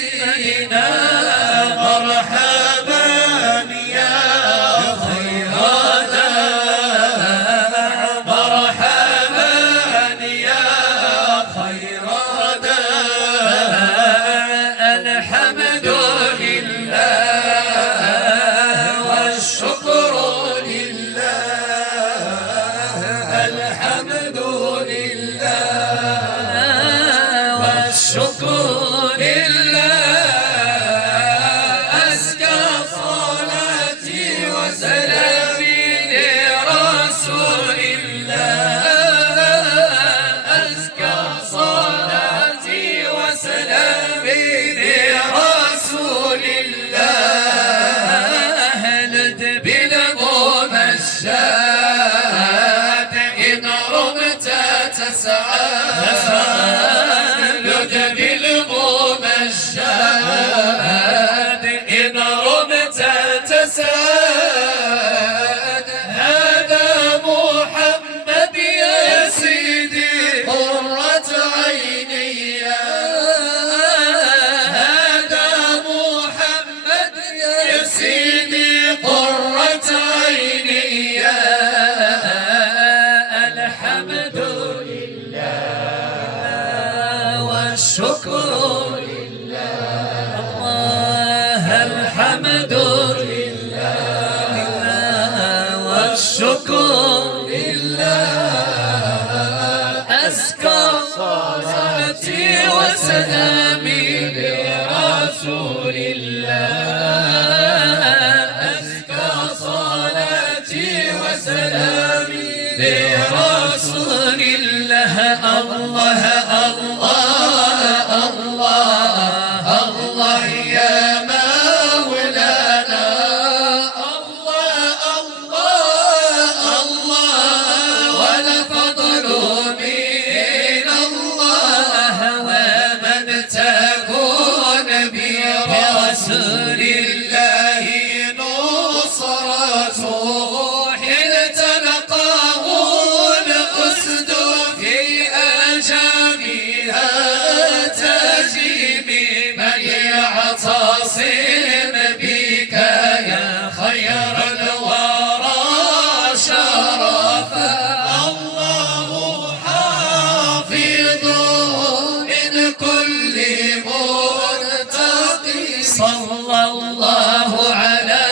مدينة مرحبا يا خير داع مرحبا يا خير داع الحمد لله والشكر لله الحمد لله والشكر لله أزكى صلاتي وسلامي لرسول الله أزكى صلاتي وسلامي لرسول الله لد بالممشات إن رمت تسعى لد بالممشات إن رمت تسعى هذا محمد يا سيدي قرة عيني هذا محمد يا سيدي قرة عيني الحمد لله والشكر لله الله الحمد لله والشكر لله أزكى صلاتي وسلامي لرسول الله أزكى صلاتي وسلامي لرسول الله الله الله الله الله يا مولانا الله الله الله والفضل من الله ومن تكون برسول الله نصرته حين تلقاه الأسد في أجامها تجيب من يعتصم بك يا خير الورى شرفا الله حافظ من كل مرتقي صلى الله على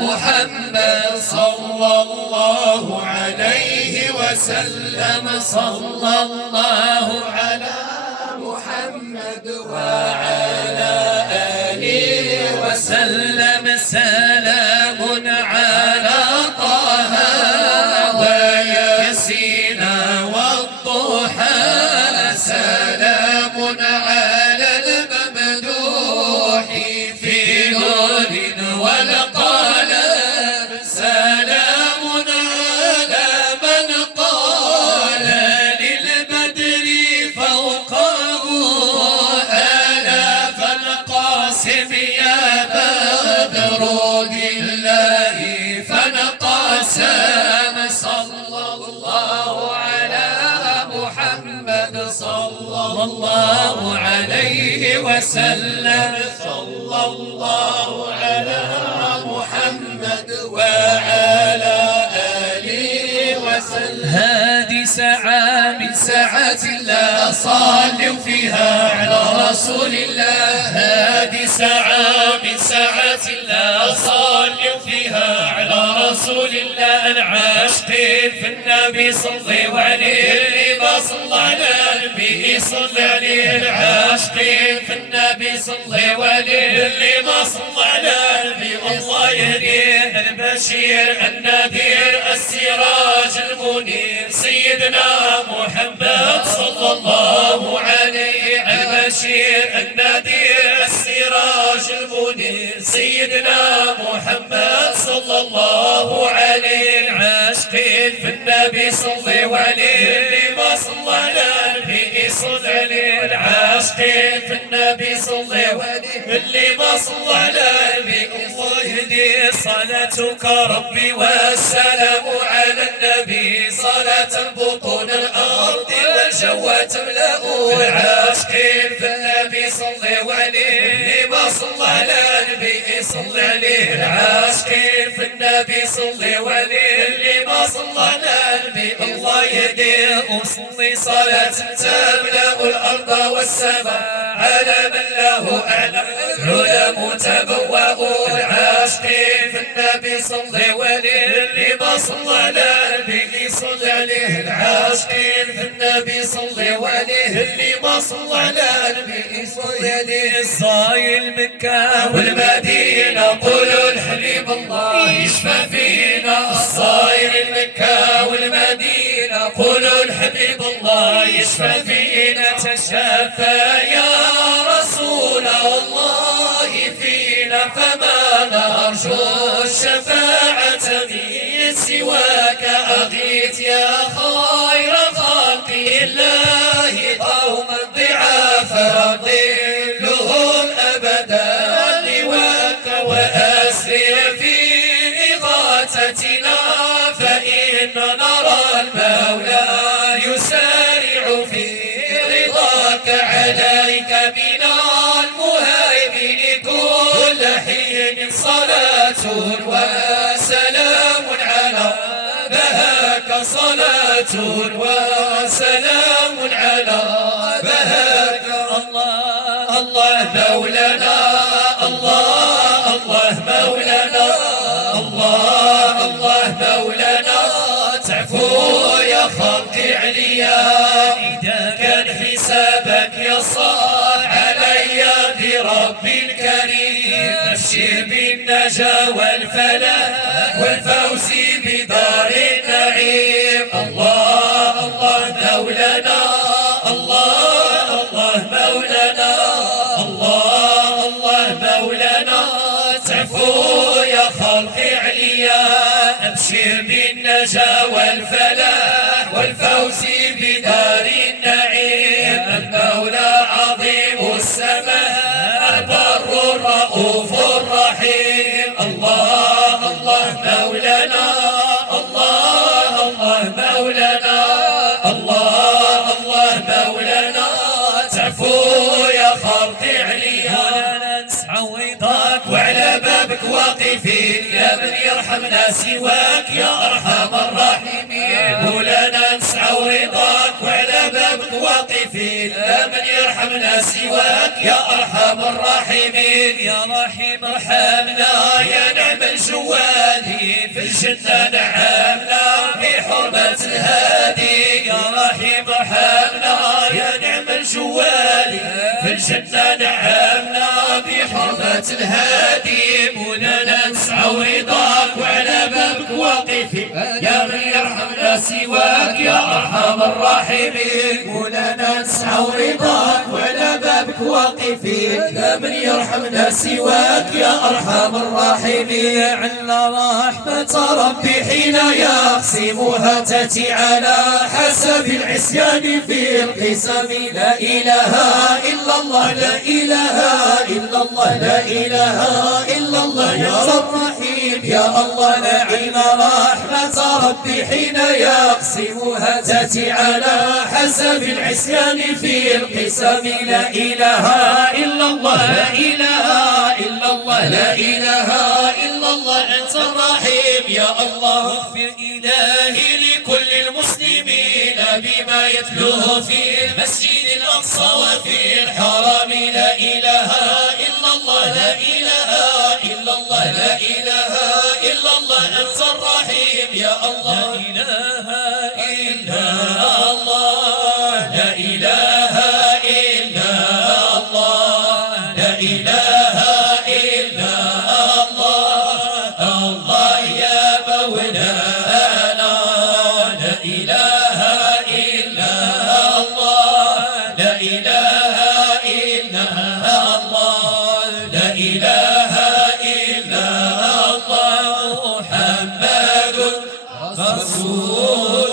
محمد صلى الله عليه وسلم صلى الله على محمد وعلى آله وسلم سلام على طه وياسين والضحى سلام على الممدوح في نور والقلم سلام على من قال للبدر فوقه آلاف القاسم يا بدر بالله فانقسم صلى الله على محمد صلى الله عليه وسلم صلى الله على محمد وعلى آله وسلم هذه ساعة من ساعات الله صلوا فيها على رسول الله هذه ساعة من ساعات الله صلوا فيها على رسول الله العاشقين في النبي صلوا عليه اللي ما صلى على النبي صلى عليه العاشقين في النبي صلوا عليه اللي ما صلى على النبي الله يهديه البشير النذير السراج المنير سيدنا محمد صلى الله عليه البشير النذير السراج المنير سيدنا محمد صلى الله عليه العاشقين في النبي صلوا عليه اللي ما صلى على النبي صل عليه العاشقين في النبي صلوا عليه اللي ما صلى على النبي الله يهديه صلاتك ربي والسلام على النبي صلاة بطون الأرض والجو تملأ العاشقين في النبي صلوا عليه اللي ما صلى على النبي صل عليه العاشقين في النبي صلوا عليه اللي ما صلى على النبي الله يهديه وصلي صلاة تملأ الأرض والسماء على من له أعلم العلماء تبوأوا العاشقين في النبي صلوا عليه اللي ما صلى على النبي صل عليه العاشقين في النبي صلوا عليه اللي ما صلى على النبي صل عليه الصايل مكة والمدينة قولوا الحبيب الله يشفى فينا الصايل مكة والمدينة قولوا الحبيب الله يشفى فينا تشفى يا رسول الله فينا فما نرجو الشفاعة من سواك أغيث يا خير خلق الله قوما ضعافا ظلهم أبدا لواك وأسر في إغاثتنا فإن نرى المولى يسارع في رضاك عليك من المهيمن كل حين صلاة وسلام على بهاك صلاة وسلام على بهاك الله الله مولانا الله الله مولانا الله الله مولانا تعفو يا خلقي عليا إذا كان حسابك يصار علي بربي الكريم أبشر بالنجاة والفلاح والفوز بدار النعيم الله الله مولانا الله الله مولانا الله الله مولانا تعفو يا خلقي عليا أبشر بالنجاة والفلاح والفوز بدار النعيم المولى عظيم السماء البر الرؤوف الرحيم الله الله مولانا الله الله مولانا الله الله مولانا تعفو يا خلقي عليا نسعى وضاك وعلى بابك واقفين يا من يرحمنا سواك يا أرحم الراحمين مولانا نسعى ورضاك وعلى بابك واقفين يا من يرحمنا سواك يا أرحم الراحمين يا رحيم ارحمنا يا نعم الجوادي في الجنة نعمنا بحرمة الهادي يا رحيم ارحمنا يا نعم الجوادي في الجنة نعمنا بحرمة الهادي مولانا نسعى ورضاك وعلى بابك واقفين يا من يرحمنا سواك يا أرحم الراحمين مولانا نسعى ورضاك وعلى بابك واقفين يا من يرحمنا سواك يا أرحم الراحمين على رحمة ربي حين يقسمها تأتي على حسب العصيان في القسم لا إله إلا الله لا إله إلا الله لا إله إلا الله يا الرحيم يا الله نعم رحمة ربي حين يقسمها تأتي على حسب العصيان في القسم لا إله إلا الله لا إله إلا الله لا إله إلا الله أنت الرحيم يا الله اغفر إلهي لكل المسلمين بما يتلوه في المسجد الأقصى وفي الحرم لا إله إلا الله لا إله إلا الله لا إله إلا الله أنت الرحيم يا الله لا إله إلا الله لا إله إلا الله لا إله إلا الله الله يا مولانا لا إله إلا الله لا إله إلا الله لا إله إلا الله محمد رسول